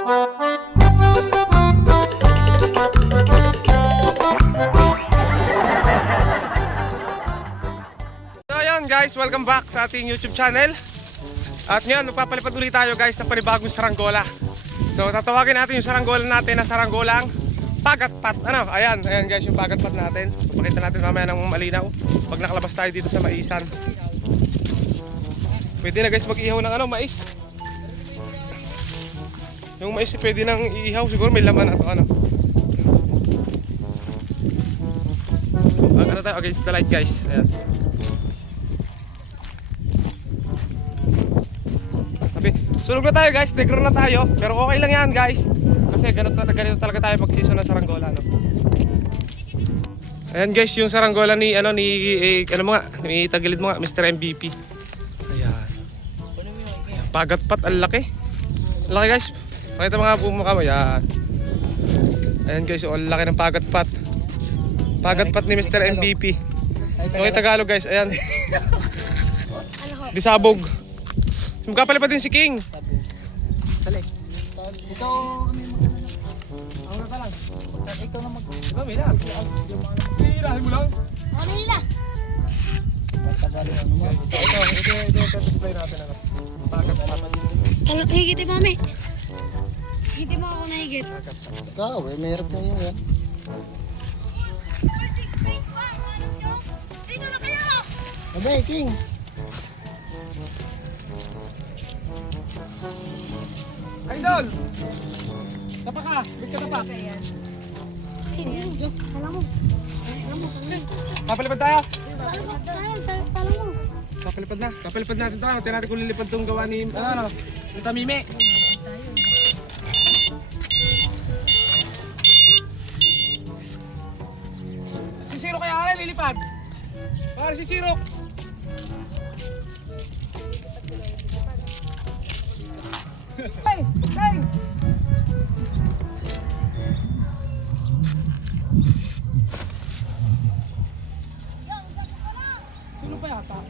So ayun guys, welcome back sa ating YouTube channel. At ngayon, magpapalipad ulit tayo guys ng panibagong saranggola. So tatawagin natin yung saranggola natin na saranggolang pagatpat. Ano? Ayan guys yung pagatpat natin. Papakita natin mamaya ng malinaw pag nakalabas tayo dito sa maisan. Pwede na guys mag-ihaw ng mais. Yung mais pwede nang iihaw, siguro may laman na to ano. So ano tayo against the light guys. Ayan. Sunog na tayo guys, negro na tayo. Pero okay lang yan guys. Kasi ganito talaga tayo mag-season ng saranggola no? Ayan guys, yung saranggola ni ni tagilid mo nga, Mr. MVP. Ayan. Pagatpat, ang laki. Laki guys. Pakita mga bumukha mo. Ayan. Ayan guys, ang laki ng pagatpat. Pagatpat ni Mr. MVP. Okay Tagalog guys, ayan. Disabog. Magkapalipad din si King. Dali. Ikaw kami ako na lang. Ikaw na kami lang. Hihirahin mo lang. Ako na hila. Tagalin ano mo. Ito display natin ano. Pagat. Higit mo mami. Higit mo ako na higit. Ikaw, mayroon na yun yan. Dito na kayo! Abay, King. Idol! Tapa ka! Wait ka tapa! Alam mo. Kapalipad tayo! Alam mo. Kapalipad na! Kapalipad natin ito! Tingnan natin kung lilipad itong gawa ni yung Tamime! Si Siro kaya rin lilipad! Para si Siro! Hey! Hey! Sino pa yata?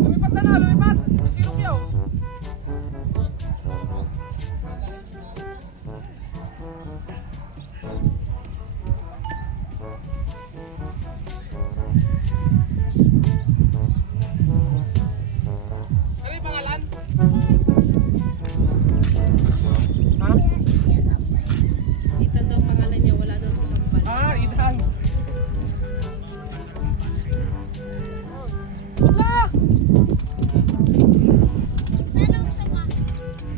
Lumipat na! Lumipat! Si Siro Pio! Ano yung pangalan? Ha? Ethan daw pangalan niya, wala daw si Kampal. Ah, Ethan. Wala! Sana ang sama?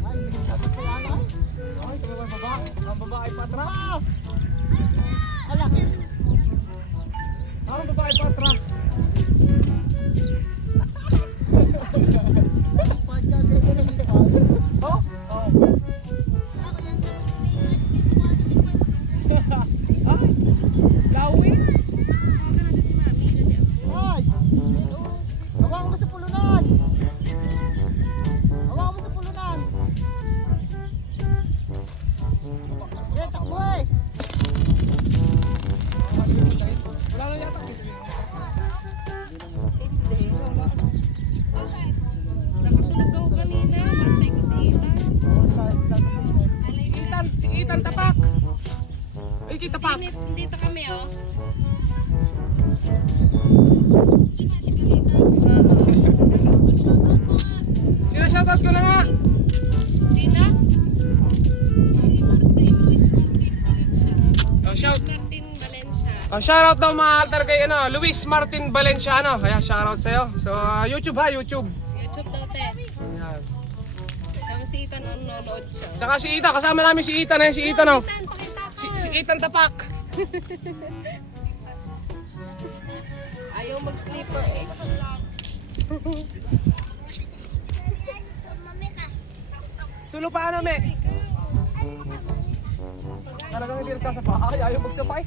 Ay, hindi sabi ko yan ay. Ay, talagang baba. Ang babae patras. Ala. Ang babae patras. Oh? Oh. Ako yan sa Pilipinas, kinukuha ni Kampal. Ay, gawin. Tawagan natin si Mami. Ay! Hawakan mo sa pulunan! Hawakan mo sa pulunan! Eh, takbo eh! Wala na yata. Nakatulog ako kanina. Mantay ko si Ethan. Ethan, si Ethan tapak. Ay, kita tapak. Dito kami oh. Sina-shoutout ko na nga. Sina? Si Martin. Luis Martin Valencia. Oh, shout. Martin Valencia. Oh, shoutout daw mga altar kay Luis Martin Valenciano. Kaya shoutout sa'yo. So, YouTube ha, YouTube. YouTube daw te. Ayan. Kami si Ethan nanonood siya. Tsaka si Ethan, kasama namin si Ethan. Ayan si Ethan oh. Ethan, pakita ko. Si Ethan tapak. Ayaw mag-sleeper eh. Sulo pa ano, me? Talagang hindi nagkasapay. Ayaw magsapay.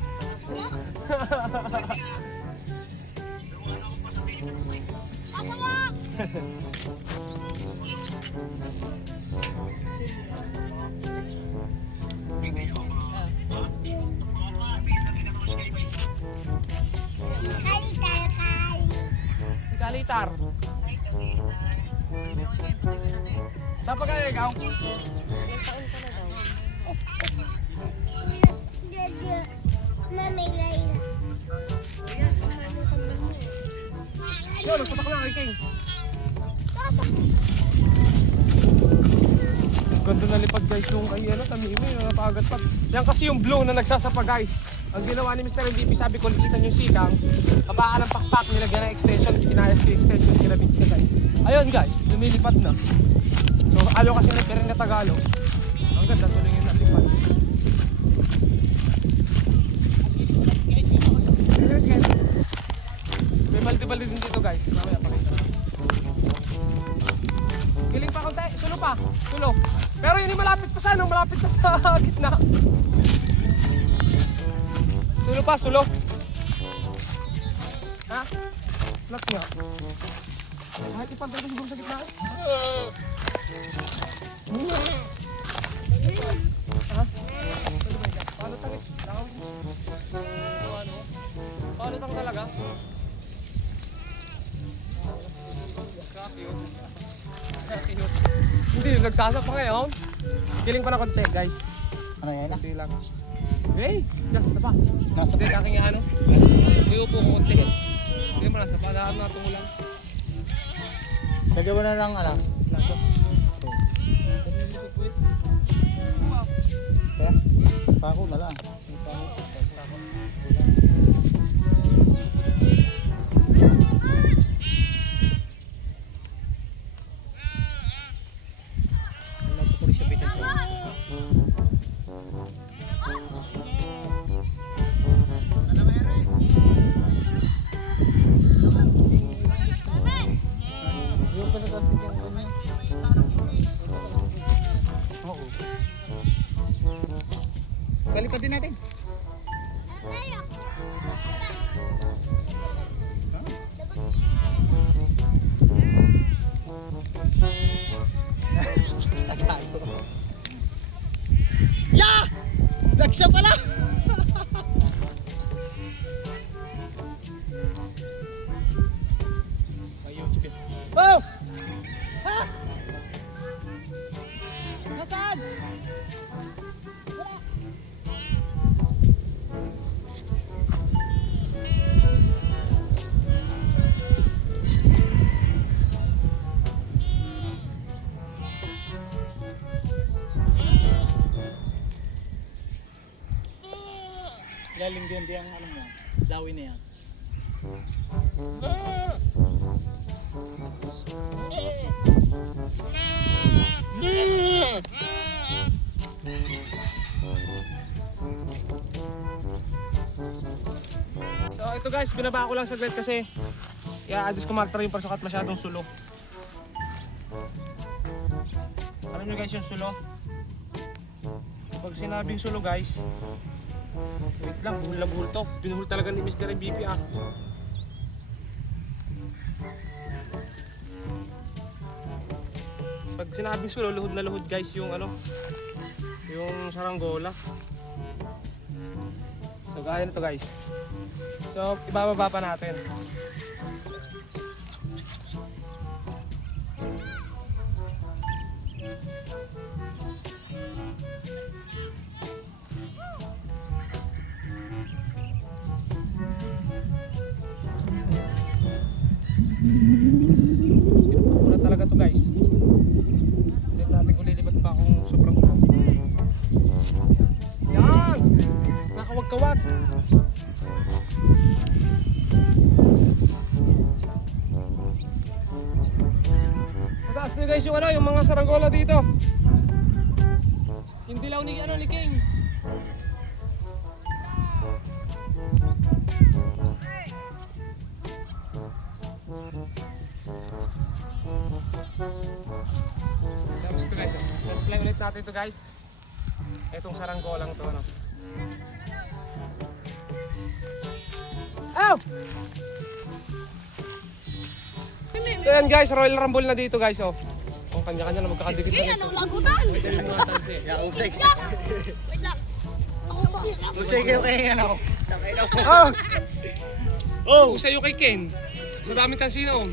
Kain tayo. meter. Saan pa kayo ikaw? Yun, nagpatak na kay King. Ganda na lipad guys yung kay ano, Tamimi, napagat pa. Yan kasi yung blow na nagsasapa guys. Ang ginawa ni Mr. MVP, sabi ko, likitan yung sikang, kabaan ng pakpak, nilagyan ng extension, pinayas ko yung extension, kinabit ko guys. Ayun guys, lumilipad na. So, alo kasi na na Tagalog. Ang ganda, tuloy yung nalipad. May balde-balde din dito guys. Mamaya pakita. Kiling pa konti, tulo pa. Tulo. Pero yun yung malapit pa sa ano, malapit na sa gitna. Sulo pa, sulo. Ha? Flat nga. Kahit ipantay ko siguro sa gitna. Ha? Paano tangit? Ano? Paano tang talaga? Hindi, nagsasapa ngayon. Kiling pa na konti guys. Ano yan? Konti lang. Hey, nasapa. Nasa Hindi, aking ano. May upo ko konti. Hindi mo nasapa, daan na tungo lang. Lagyan mo na lang ano. Lato. Kaya? Pako na lang. Lato ko rin siya bitin sa. Yung pinatastik yung kanya. Oo. Kalipad din natin. Ya! Nagsya pala! May YouTube yan. Oh! Ha? Nasaan? Lalim din ang ano mo, dawi na yan. So ito guys, binaba ko lang saglit kasi i-adjust ko marker yung pasukat masyadong sulo. Alam nyo guys yung sulo? Pag sinabing sulo guys, wait lang, buhol na buhol to. Binuhol talaga ni Mr. MVP ah. Pag sinabing sulo, luhod na luhod guys yung ano, yung saranggola. So gaya nito guys. So ibababa pa natin. Mura talaga to guys. Diyan natin kung lilipat pa akong sobrang upo. Yan! Nakawag-kawag. Mataas na guys yung ano, yung mga saranggola dito. Yung dilaw ni ano ni King. Tapos ito guys, display ulit natin ito guys. Itong saranggolang to ano. Ow! So yan guys, Royal Rumble na dito guys oh. Oh, kanya-kanya na magkakadikit na ito. Anong lagutan? Ito yung mga tansi. Usay. Wait lang. Ako ba? Usay kayo kay ano. Oh! Oh! Sa'yo kay Ken. Sa daming tansina oh.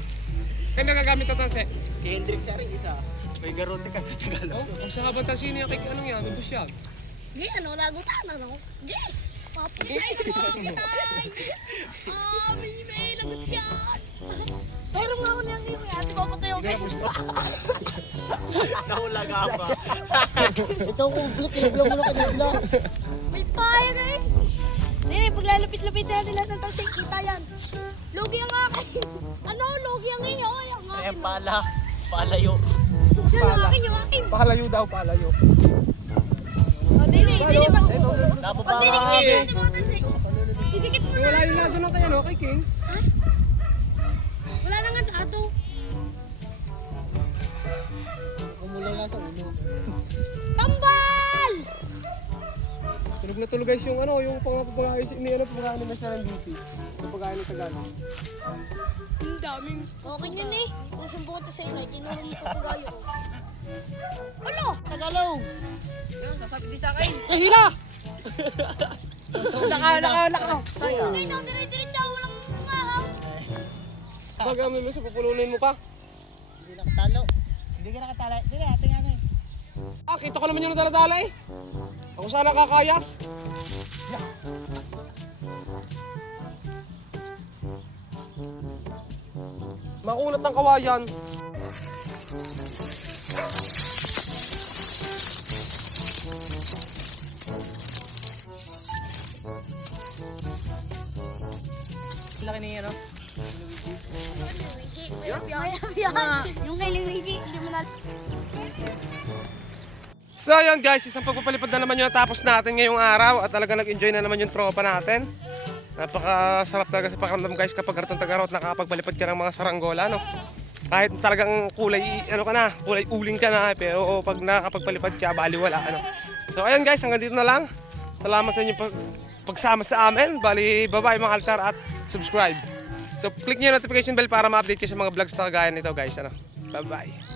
Kaya nagagamit ito tanse. Si Hendrik siya rin isa. May garote ka sa Tagalog. Oh, kung sa kabantasini yung anong yan, ubus yan. Gi, ano, lagutan, ano? Gi! Papusay na mga kitay! May lagot yan! Pero nga ako niyang yung ate, papatay ako. Nahulaga pa. Ito kung kinibla mo na kinibla. May paya na eh! Hindi, paglalapit-lapit natin lahat ng tasay, kita yan. Logi ang akin! Ano? Logi ang inyo? Ay, ang akin. Ayan pala. Palayo. Yan, ang akin, yung akin. Pakalayo daw, palayo. O, dili pa. Dapo O, pa. didikit natin mga tasay. Didikit mo na. Wala yung lado ng kaya, no? Kay King. Wala na nga dato. Umula nga sa ulo. Tambal! Tulog na tulog guys yung ano, yung pangapagayos ni ano, pagkain ni Mr. MVP. Yung pagkain ng Tagalog. Ang daming. Okay yun eh. Kung sumbukot sa inyo, tinuro mo pa pagayo. Ano? Tagalog. Yun, sasabi di sa akin. Hila! Naka. Hindi daw, dire-diretso. Walang umahaw. Pag amin mo sa pupulunin mo pa. Hindi nakatalo. Hindi ka nakatala. Hindi, ate nga na eh. Ah, kita ko naman yung nadala eh. Ako sana kakayas. Makunat ng kawayan. Laki ni ano? Yung kay Luigi, hindi mo na... So ayun guys, isang pagpapalipad na naman yung natapos natin ngayong araw at talaga nag-enjoy na naman yung tropa natin. Napakasarap talaga sa pakiramdam guys kapag Gartong Tagarot nakakapagpalipad ka ng mga saranggola, no? Kahit talagang kulay, ano ka na, kulay uling ka na, pero pag nakakapagpalipad ka, baliwala, ano? So ayun guys, hanggang dito na lang. Salamat sa inyong pagsama sa amin. Bali, bye-bye mga altar at subscribe. So click nyo yung notification bell para ma-update kayo sa mga vlogs na kagaya nito guys, ano? Bye-bye.